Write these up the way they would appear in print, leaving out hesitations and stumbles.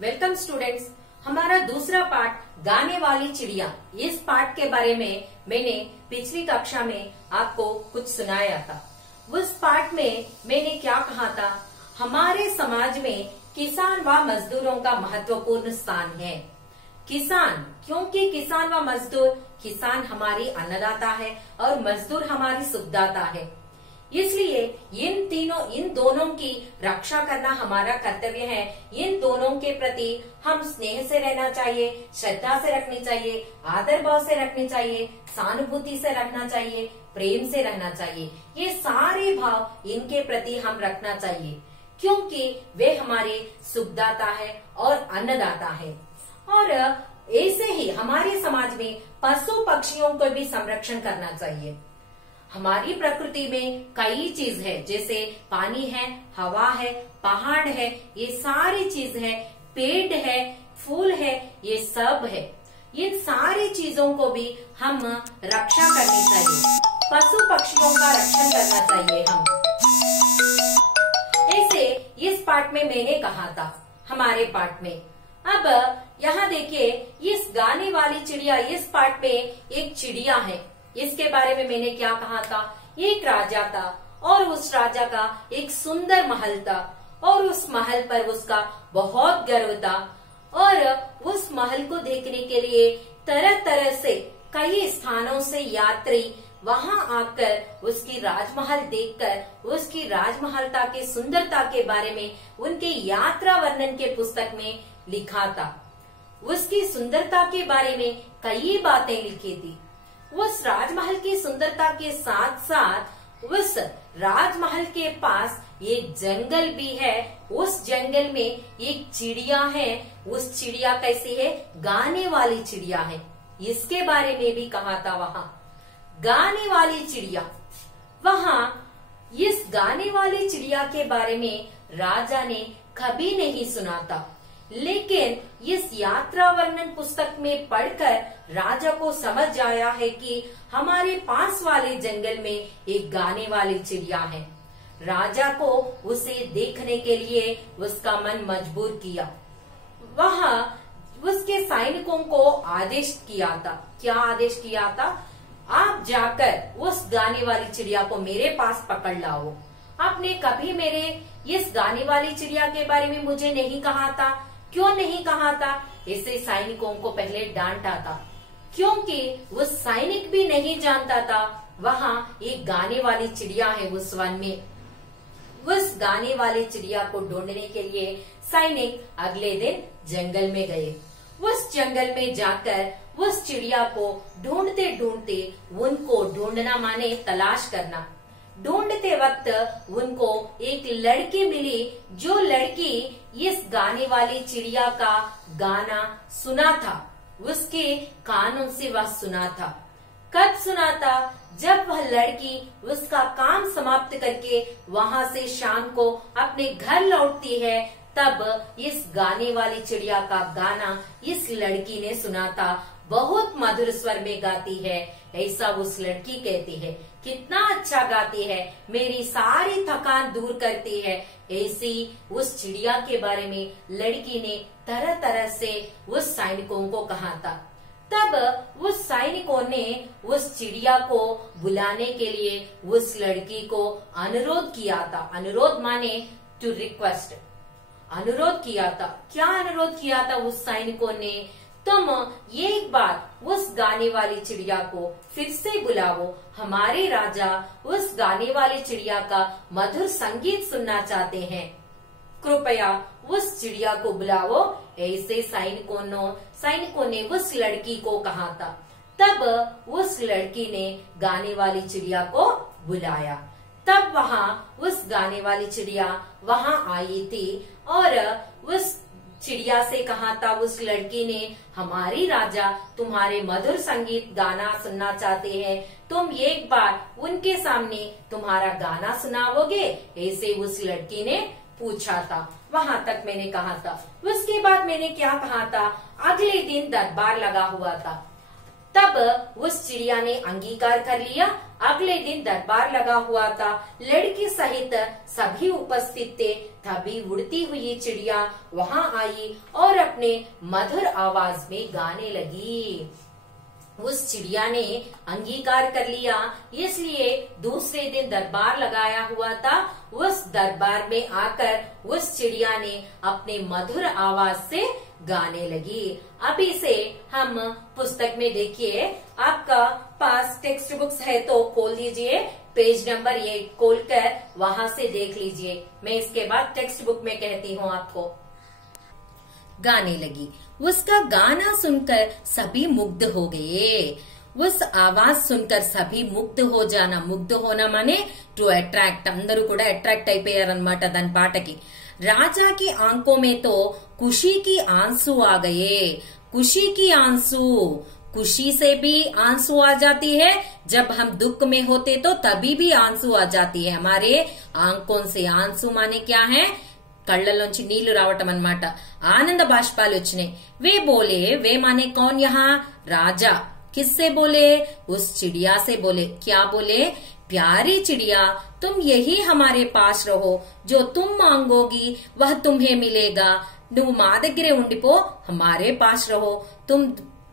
Welcome students. हमारा दूसरा part गाने वाली चिड़िया। इस पार्ट के बारे में मैंने पिछली कक्षा में आपको कुछ सुनाया था। उस पार्ट में मैंने क्या कहा था, हमारे समाज में किसान व मजदूरों का महत्वपूर्ण स्थान है। किसान, क्योंकि किसान व मजदूर, किसान हमारी अन्नदाता है और मजदूर हमारी सुखदाता है, इसलिए इन दोनों की रक्षा करना हमारा कर्तव्य है। इन दोनों के प्रति हम स्नेह से रहना चाहिए, श्रद्धा से रखनी चाहिए, आदर भाव से रखनी चाहिए, सहानुभूति से रखना चाहिए, प्रेम से रहना चाहिए। ये सारे भाव इनके प्रति हम रखना चाहिए, क्योंकि वे हमारे सुखदाता है और अन्नदाता है। और ऐसे ही हमारे समाज में पशु पक्षियों को भी संरक्षण करना चाहिए। हमारी प्रकृति में कई चीज है, जैसे पानी है, हवा है, पहाड़ है, ये सारी चीज है, पेड़ है, फूल है, ये सब है। इन सारी चीजों को भी हम रक्षा करनी चाहिए, पशु पक्षियों का रक्षण करना चाहिए हम। ऐसे इस पार्ट में मैंने कहा था, हमारे पार्ट में। अब यहाँ देखिए, इस गाने वाली चिड़िया, इस पार्ट में एक चिड़िया है। इसके बारे में मैंने क्या कहा था, एक राजा था और उस राजा का एक सुंदर महल था और उस महल पर उसका बहुत गर्व था। और उस महल को देखने के लिए तरह तरह से कई स्थानों से यात्री वहां आकर उसकी राजमहल देखकर उसकी राजमहलता की सुंदरता के बारे में उनके यात्रा वर्णन के पुस्तक में लिखा था। उसकी सुंदरता के बारे में कई बातें लिखी थी। उस राजमहल की सुंदरता के साथ साथ उस राजमहल के पास एक जंगल भी है। उस जंगल में एक चिड़िया है। उस चिड़िया कैसी है, गाने वाली चिड़िया है। इसके बारे में भी कहा था वहां, गाने वाली चिड़िया। वहां इस गाने वाली चिड़िया के बारे में राजा ने कभी नहीं सुना था, लेकिन इस यात्रा वर्णन पुस्तक में पढ़कर राजा को समझ आया है कि हमारे पास वाले जंगल में एक गाने वाली चिड़िया है। राजा को उसे देखने के लिए उसका मन मजबूर किया। वहां उसके सैनिकों को आदेश किया था। क्या आदेश किया था, आप जाकर उस गाने वाली चिड़िया को मेरे पास पकड़ लाओ। आपने कभी मेरे इस गाने वाली चिड़िया के बारे में मुझे नहीं कहा था, क्यों नहीं कहा था? ऐसे सैनिकों को पहले डांटा था, क्योंकि वो सैनिक भी नहीं जानता था वहां एक गाने वाली चिड़िया है उस वन में। उस गाने वाली चिड़िया को ढूंढने के लिए सैनिक अगले दिन जंगल में गए। उस जंगल में जाकर उस चिड़िया को ढूंढते ढूंढते, उनको ढूंढना माने तलाश करना, ढूंढते वक्त उनको एक लड़की मिली, जो लड़की इस गाने वाली चिड़िया का गाना सुना था। उसके कानों से वह सुना था। कब सुना था, जब वह लड़की उसका काम समाप्त करके वहां से शाम को अपने घर लौटती है, तब इस गाने वाली चिड़िया का गाना इस लड़की ने सुना था। बहुत मधुर स्वर में गाती है, ऐसा उस लड़की कहती है। कितना अच्छा गाती है, मेरी सारी थकान दूर करती है। ऐसी उस चिड़िया के बारे में लड़की ने तरह तरह से उस सैनिकों को कहा था। तब उस सैनिकों ने उस चिड़िया को बुलाने के लिए उस लड़की को अनुरोध किया था। अनुरोध माने टू रिक्वेस्ट, अनुरोध किया था। क्या अनुरोध किया था उस सैनिकों ने, तुम एक बार उस गाने वाली चिड़िया को फिर से बुलाओ। हमारे राजा उस गाने वाली चिड़िया का मधुर संगीत सुनना चाहते हैं, कृपया उस चिड़िया को बुलाओ। ऐसे सैनिकों ने उस लड़की को कहा था। तब उस लड़की ने गाने वाली चिड़िया को बुलाया। तब वहां उस गाने वाली चिड़िया वहां आई थी और उस चिड़िया से कहा था उस लड़की ने, हमारी राजा तुम्हारे मधुर संगीत गाना सुनना चाहते हैं, तुम एक बार उनके सामने तुम्हारा गाना सुनाओगे? ऐसे उस लड़की ने पूछा था। वहां तक मैंने कहा था। उसके बाद मैंने क्या कहा था, अगले दिन दरबार लगा हुआ था। तब उस चिड़िया ने अंगीकार कर लिया अगले दिन दरबार लगा हुआ था, लड़की सहित सभी उपस्थित थे। तभी उड़ती हुई चिड़िया वहां आई और अपने मधुर आवाज में गाने लगी। उस चिड़िया ने अंगीकार कर लिया, इसलिए दूसरे दिन दरबार लगाया हुआ था। उस दरबार में आकर उस चिड़िया ने अपने मधुर आवाज से गाने लगी। अब इसे हम पुस्तक में देखिए, आपका पास टेक्स्ट बुक्स है तो खोल दीजिए, पेज नंबर 1 खोलकर वहां से देख लीजिए। मैं इसके बाद टेक्स्ट बुक में कहती हूँ आपको। गाने लगी। उसका गाना सुनकर सभी मुग्ध हो गए। उस आवाज सुनकर सभी मुग्ध हो जाना, मुग्ध होना माने టు అట్రాక్ట్, అందరూ కూడా అట్రాక్ట్ అయిపోయారన్నమాట దాని పాటకి। राजा की आंखों में तो खुशी की आंसू आ गए। खुशी की आंसू, खुशी से भी आंसू आ जाती है, जब हम दुख में होते तो तभी भी आंसू आ जाती है हमारे आंखों से। आंसू माने क्या है? కళ్ళలోంచి నీళ్లు రావటం అన్నమాట, ఆనంద బాష్పాలు వచ్చినాయి। वे बोले, वे माने कौन यहाँ? राजा। किससे बोले? उस चिड़िया से बोले। क्या बोले? प्यारी चिड़िया, तुम यही हमारे पास रहो, जो तुम मांगोगी वह तुम्हें मिलेगा। నువ్వు మా దగ్గరే ఉండిపో, हमारे पास रहो, तुम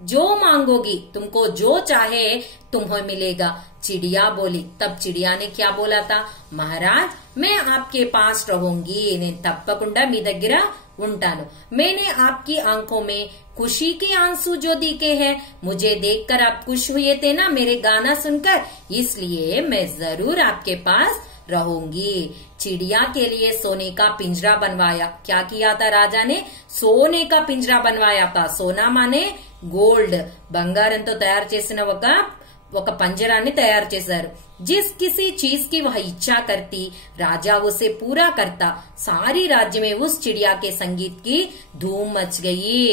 जो मांगोगी, तुमको जो चाहे तुम्हें मिलेगा। चिड़िया बोली। तब चिड़िया ने क्या बोला था? महाराज, मैं आपके पास रहूंगी, నేను తప్పకుండా మీ దగ్గర ఉంటాను। मैंने आपकी आंखों में खुशी के आंसू जो दिखे हैं, मुझे देखकर आप खुश हुए थे ना मेरे गाना सुनकर, इसलिए मैं जरूर आपके पास रहूंगी। चिड़िया के लिए सोने का पिंजरा बनवाया। क्या किया था राजा ने? सोने का पिंजरा बनवाया था। सोना माने గోల్డ్, బంగారంతో తయారు చేసిన ఒక పంజరాన్ని తయారు చేశారు। जिस किसी चीज की वह इच्छा करती, राजा उसे पूरा करता। सारी राज्य में उस चिड़िया के संगीत की धूम मच गई।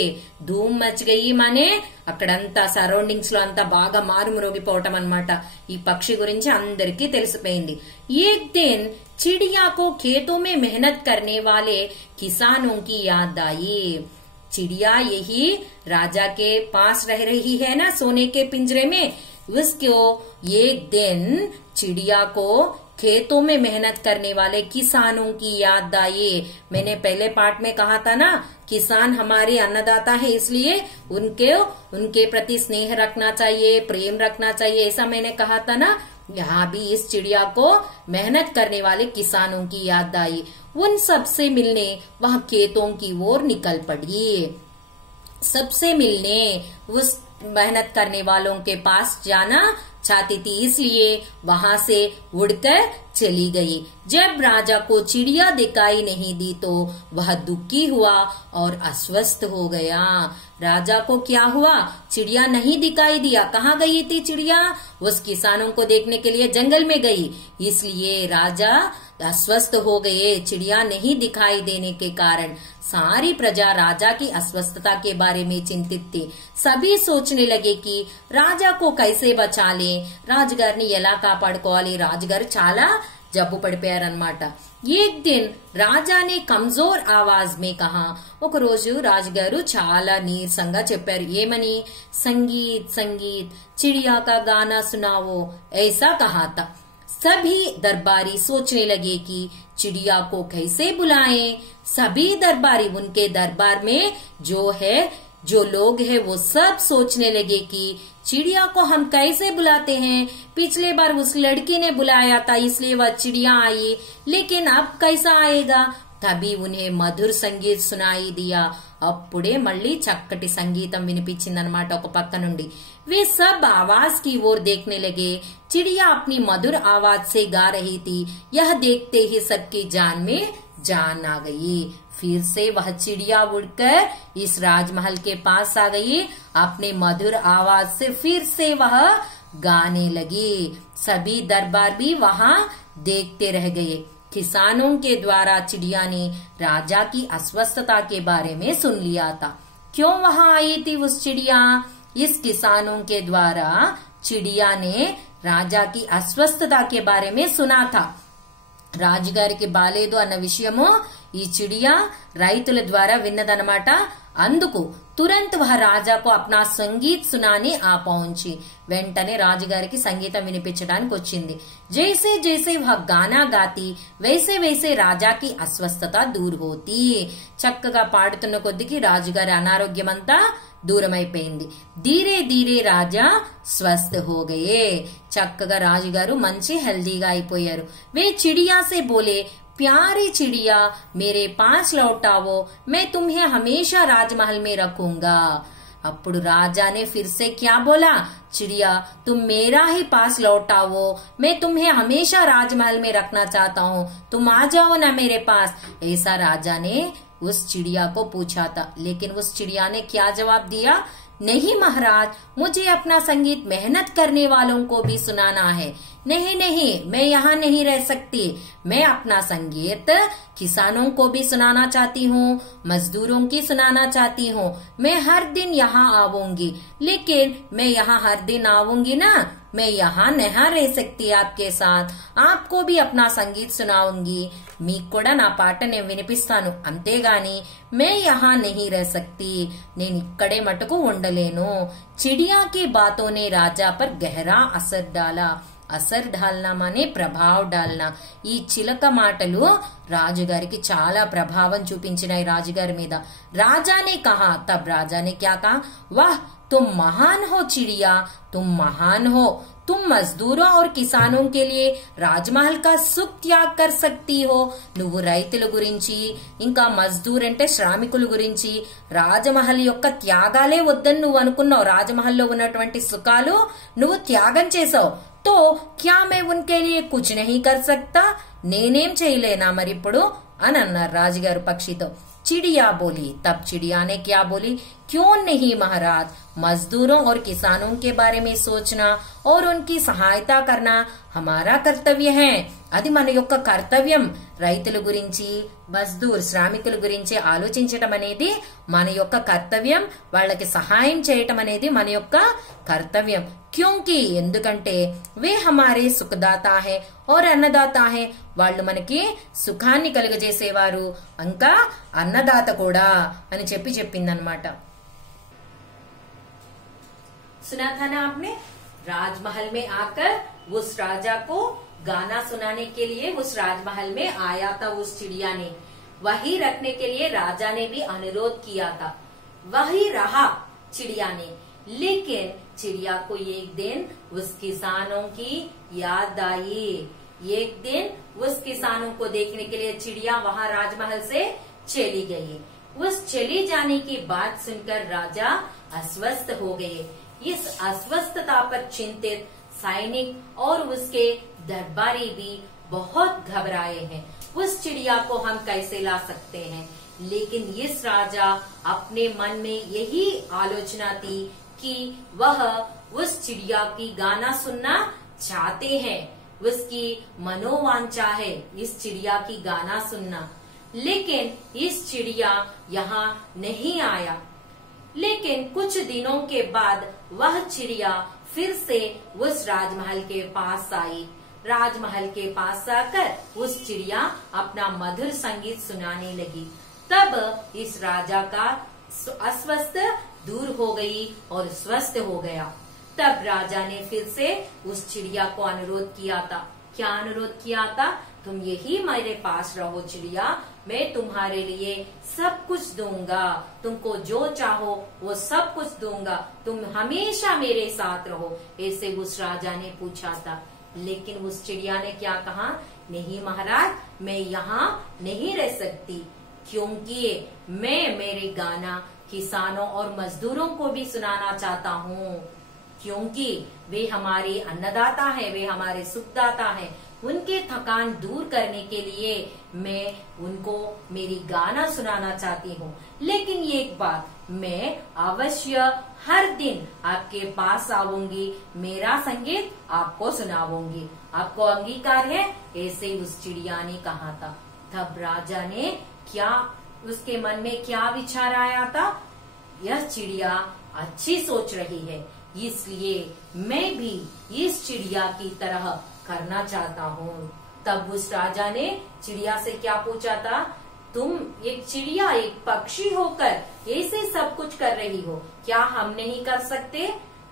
धूम मच गई माने అక్కడంతా సరౌండింగ్స్ లో అంతా బాగా మారుమ్రోగిపోవటం అన్నమాట। ఈ పక్షి గురించి అందరికీ తెలిసిపోయింది। एक दिन चिड़िया को खेतों में मेहनत करने वाले किसानों की याद आई। चिड़िया यही राजा के पास रह रही है ना सोने के पिंजरे में। उसको एक दिन चिड़िया को खेतों में मेहनत करने वाले किसानों की याद आई। मैंने पहले पार्ट में कहा था ना, किसान हमारे अन्नदाता है, इसलिए उनके प्रति स्नेह रखना चाहिए, प्रेम रखना चाहिए, ऐसा मैंने कहा था ना। यहाँ भी इस चिड़िया को मेहनत करने वाले किसानों की याद आई। उन सबसे मिलने वह खेतों की ओर निकल पड़ी। सबसे मिलने, उस मेहनत करने वालों के पास जाना चाहती थी, इसलिए वहां से उड़कर चली गई। जब राजा को चिड़िया दिखाई नहीं दी तो वह दुखी हुआ और अस्वस्थ हो गया। राजा को क्या हुआ? चिड़िया नहीं दिखाई दिया। कहाँ गई थी चिड़िया? उस किसानों को देखने के लिए जंगल में गई, इसलिए राजा अस्वस्थ हो गए। चिड़िया नहीं दिखाई देने के कारण सारी प्रजा राजा की अस्वस्थता के बारे में चिंतित थी। सभी सोचने लगे कि राजा को कैसे बचा ले, రాజుగారిని ఎలా కాపాడుకోవాలి। రాజుగారు చాలా జబ్బు పడిపోయారన్నమాట। एक दिन రాజా ने कमजोर आवाज में कहा। ఒక రోజు రాజుగారు చాలా నీరసంగా చెప్పారు। ఏమని? संगीत संगीत, चिड़िया का गाना सुनाओ, ऐसा कहा था। सभी दरबारी सोचने लगे कि चिड़िया को कैसे बुलाएं। सभी दरबारी, उनके दरबार में जो लोग हैं वो सब सोचने लगे कि चिड़िया को हम कैसे बुलाते हैं। पिछले बार उस लड़की ने बुलाया था, इसलिए वह चिड़िया आई, लेकिन अब कैसा आएगा। तभी उन्हें मधुर संगीत सुनाई दिया। అప్పుడే మళ్ళీ చక్కటి సంగీతం వినిపించిందన్నమాట ఒక పక్క నుండి। वे सब आवाज की ओर देखने लगे। चिड़िया अपनी मधुर आवाज से गा रही थी। यह देखते ही सबकी जान में जान आ गई। फिर से वह चिड़िया उड़कर इस राजमहल के पास आ गई। अपने मधुर आवाज से फिर से वह गाने लगी। सभी दरबार भी वहां देखते रह गए। किसानों के द्वारा चिड़िया ने राजा की अस्वस्थता के बारे में सुन लिया था। क्यों वहां आई थी उस चिड़िया? इस किसानों के द्वारा चिड़िया ने राजा की अस्वस्थता के बारे में सुना था। రాజుగారికి బాలేదు అన్న విషయము ఈ చిడియా రైతుల ద్వారా విన్నదనమాట. అందుకు తురంత్ వహ రాజాకు అప్నా సంగీత్ సునాని ఆ పహుంచి, వెంటనే రాజుగారికి సంగీతం వినిపించడానికి వచ్చింది. జైసే జైసే వహ గానా గాతి వైసే వైసే రాజాకి అస్వస్థత దూర్ హోతీ. చక్కగా పాడుతున్న కొద్దికి రాజుగారి అనారోగ్యమంతా దూరమైపోయింది. ధీరే ధీరే రాజా స్వస్థ హోగయే. చక్కగా రాజుగారు మంచి హెల్దీగా అయిపోయారు. వే చిడియా సే బోలే, प्यारी चिड़िया मेरे पास लौटाओ, मैं तुम्हें हमेशा राजमहल में रखूंगा. अప్పుడు राजा ने फिर से क्या बोला, चिड़िया तुम मेरा ही पास लौटाओ, मैं तुम्हें हमेशा राजमहल में रखना चाहता हूँ, तुम आ जाओ ना मेरे पास. ऐसा राजा ने उस चिड़िया को पूछा था. लेकिन उस चिड़िया ने क्या जवाब दिया, नहीं महाराज, मुझे अपना संगीत मेहनत करने वालों को भी सुनाना है. नहीं नहीं, मैं यहाँ नहीं रह सकती. मैं अपना संगीत किसानों को भी सुनाना चाहती हूँ, मजदूरों की सुनाना चाहती हूँ. मैं हर दिन यहाँ आऊंगी, लेकिन मैं यहाँ हर दिन आऊंगी ना, मैं यहाँ नहीं रह सकती आपके साथ. आपको भी अपना संगीत सुनाऊंगी. మీకు కూడా నా పాట నేను వినిపిస్తాను, అంతేగాని మే యహా నహీ రह सकती, నేను ఇక్కడే మటుకు ఉండలేను. చిడియా కి బాతోं ने राजा पर गहरा असर डाला. అసర్ డాల్నా మానే ప్రభావ్ డాల్నా. ఈ చిలక మాటలు రాజుగారికి చాలా ప్రభావం చూపించినాయి రాజుగారి మీద. రాజానే కహా, తబ్ రాజానే క్యా కహా, వాహ్ तुम महान हो चिड़िया, तुम महान हो. तुम मजदूरों और किसानों के लिए రాజ్మహల్ का सुख त्याग कर सकती हो. నువ్వు రైతుల గురించి ఇంకా మజ్దూర్ అంటే శ్రామికుల గురించి రాజమహల్ యొక్క త్యాగాలే వద్దని నువ్వు అనుకున్నావు. రాజమహల్లో ఉన్నటువంటి సుఖాలు నువ్వు త్యాగం చేసావు. तो क्या मैं उनके लिए कुछ नहीं कर सकता, నేనేం చేయలేనా మరిప్పుడు అని అన్నారు రాజుగారు పక్షితో. चिड़िया बोली. तब चिड़िया ने क्या बोली, क्यों नहीं महाराज, मजदूरों और किसानों के बारे में सोचना और उनकी सहायता करना हमारा कर्तव्य है. అది మన యొక్క కర్తవ్యం. రైతుల గురించి మజ్దూర్ శ్రామికుల గురించి ఆలోచించటం అనేది మన యొక్క కర్తవ్యం. వాళ్ళకి సహాయం చేయటం అనేది మన యొక్క కర్తవ్యం. క్యూంకి ఎందుకంటే వే హమారే సుఖదాతా హే और అన్నదాత హే, వాళ్ళు మనకి సుఖాన్ని కలుగజేసేవారు, ఇంకా అన్నదాత కూడా అని చెప్పిందనమాట. सुना था ना आपने, राजमहल में आकर उस राजा को गाना सुनाने के लिए उस राजमहल में आया था उस चिड़िया ने. वही रखने के लिए राजा ने भी अनुरोध किया था. वही रहा चिड़िया ने. लेकिन चिड़िया को एक दिन उस किसानों की याद आई. एक दिन उस किसानों को देखने के लिए चिड़िया वहाँ राजमहल से चली गई. उस चली जाने की बात सुनकर राजा अस्वस्थ हो गए. इस अस्वस्थता पर चिंतित सैनिक और उसके दरबारी भी बहुत घबराए हैं. उस चिड़िया को हम कैसे ला सकते हैं. लेकिन इस राजा अपने मन में यही आलोचना थी कि वह उस चिड़िया की गाना सुनना चाहते हैं. उसकी मनोवांछा है इस चिड़िया की गाना सुनना. लेकिन इस चिड़िया यहाँ नहीं आया. लेकिन कुछ दिनों के बाद वह चिड़िया फिर से उस राजमहल के पास आई. राजमहल के पास आकर उस चिड़िया अपना मधुर संगीत सुनाने लगी. तब इस राजा का अस्वस्थ दूर हो गई और स्वस्थ हो गया. तब राजा ने फिर से उस चिड़िया को अनुरोध किया था. क्या अनुरोध किया था, तुम यही मेरे पास रहो चिड़िया, मैं तुम्हारे लिए सब कुछ दूंगा, तुमको जो चाहो वो सब कुछ दूंगा, तुम हमेशा मेरे साथ रहो. ऐसे उस राजा ने पूछा था. लेकिन उस चिड़िया ने क्या कहा, नहीं महाराज, मैं यहाँ नहीं रह सकती, क्योंकि मैं मेरे गाना किसानों और मजदूरों को भी सुनाना चाहता हूँ. क्योंकि वे हमारे अन्नदाता हैं, वे हमारे सुखदाता हैं. उनके थकान दूर करने के लिए मैं उनको मेरी गाना सुनाना चाहती हूँ. लेकिन एक बात, मैं अवश्य हर दिन आपके पास आऊंगी, मेरा संगीत आपको सुनाऊंगी. आपको अंगीकार है. ऐसे उस चिड़िया ने कहा था. तब राजा ने क्या, उसके मन में क्या विचार आया था, यह चिड़िया अच्छी सोच रही है, इसलिए मैं भी इस चिड़िया की तरह करना चाहता हूँ. तब उस राजा ने चिड़िया से क्या पूछा था, तुम एक चिड़िया, एक पक्षी होकर ऐसे सब कुछ कर रही हो, क्या हम नहीं कर सकते?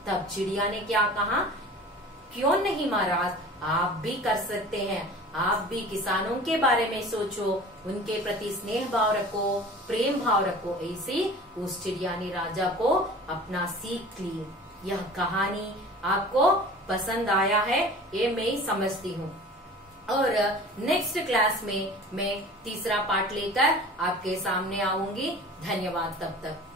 तब चिड़िया ने क्या कहा, क्यों नहीं महाराज, आप भी कर सकते हैं। आप भी किसानों के बारे में सोचो, उनके प्रति स्नेह भाव रखो, प्रेम भाव रखो। ऐसे उस चिड़िया ने राजा को अपना सीख ली। यह कहानी आपको पसंद आया है, ये मैं समझती हूँ। और नेक्स्ट क्लास में मैं तीसरा पार्ट लेकर आपके सामने आऊंगी। धन्यवाद तब तक।